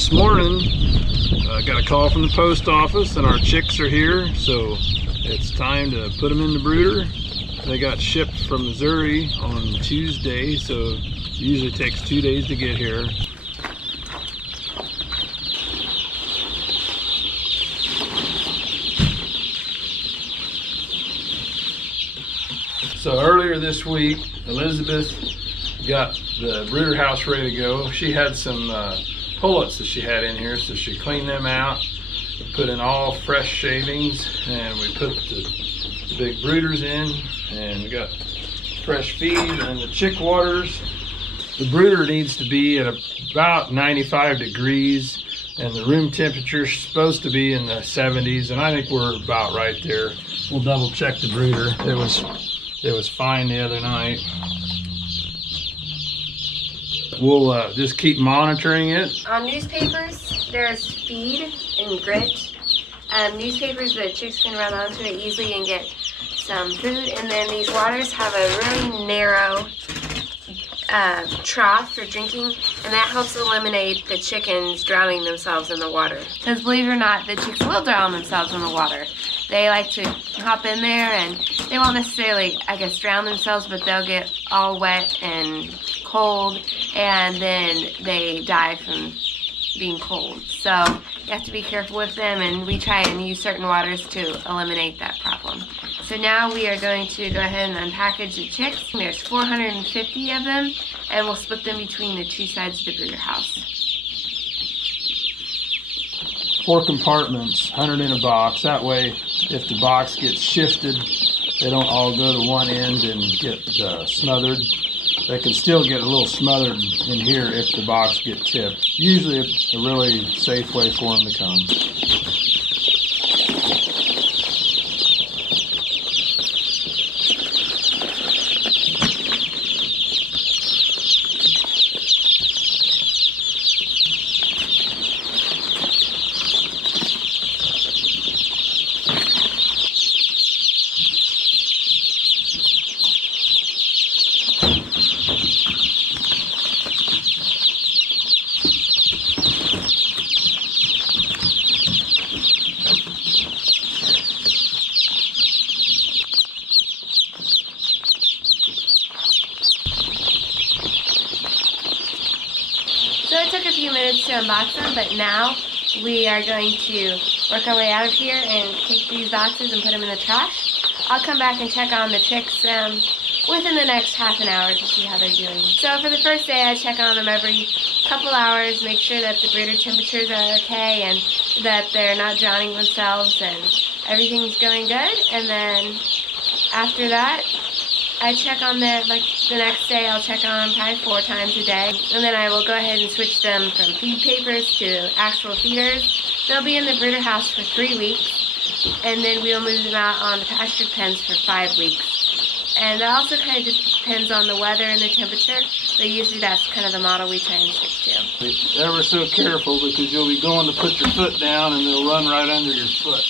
this morning I got a call from the post office and our chicks are here, so it's time to put them in the brooder. They got shipped from Missouri on Tuesday, so it usually takes 2 days to get here. So earlier this week, Elizabeth got the brooder house ready to go. She had some pullets that she had in here, so she cleaned them out, put in all fresh shavings, and we put the big brooders in, and we got fresh feed and the chick waters. The brooder needs to be at about 95 degrees, and the room temperature is supposed to be in the 70s, and I think we're about right there. We'll double check the brooder. It was fine the other night. We'll just keep monitoring it. On newspapers, there's feed and grit. Newspapers, the chicks can run onto it easily and get some food. And then these waters have a really narrow trough for drinking, and that helps eliminate the chickens drowning themselves in the water. Because believe it or not, the chicks will drown themselves in the water. They like to hop in there, and they won't necessarily, I guess, drown themselves, but they'll get all wet and cold, and then they die from being cold. So you have to be careful with them, and we try and use certain waters to eliminate that problem. So now we are going to go ahead and unpackage the chicks. There's 450 of them, and we'll split them between the two sides of the brooder house. 4 compartments, 100 in a box. That way, if the box gets shifted, they don't all go to one end and get smothered. They can still get a little smothered in here if the box gets tipped. Usually it's a really safe way for them to come. So it took a few minutes to unbox them, but now we are going to work our way out of here and take these boxes and put them in the trash. I'll come back and check on the chicks within the next half an hour to see how they're doing. So for the first day, I check on them every couple hours, make sure that the brooder temperatures are okay and that they're not drowning themselves and everything's going good. And then after that, I check on them, like the next day I'll check on them probably 4 times a day. And then I will go ahead and switch them from feed papers to actual feeders. They'll be in the brooder house for 3 weeks. And then we'll move them out on the pasture pens for 5 weeks. And that also kind of depends on the weather and the temperature. But usually that's kind of the model we try and stick to. Be ever so careful, because you'll be going to put your foot down and they'll run right under your foot.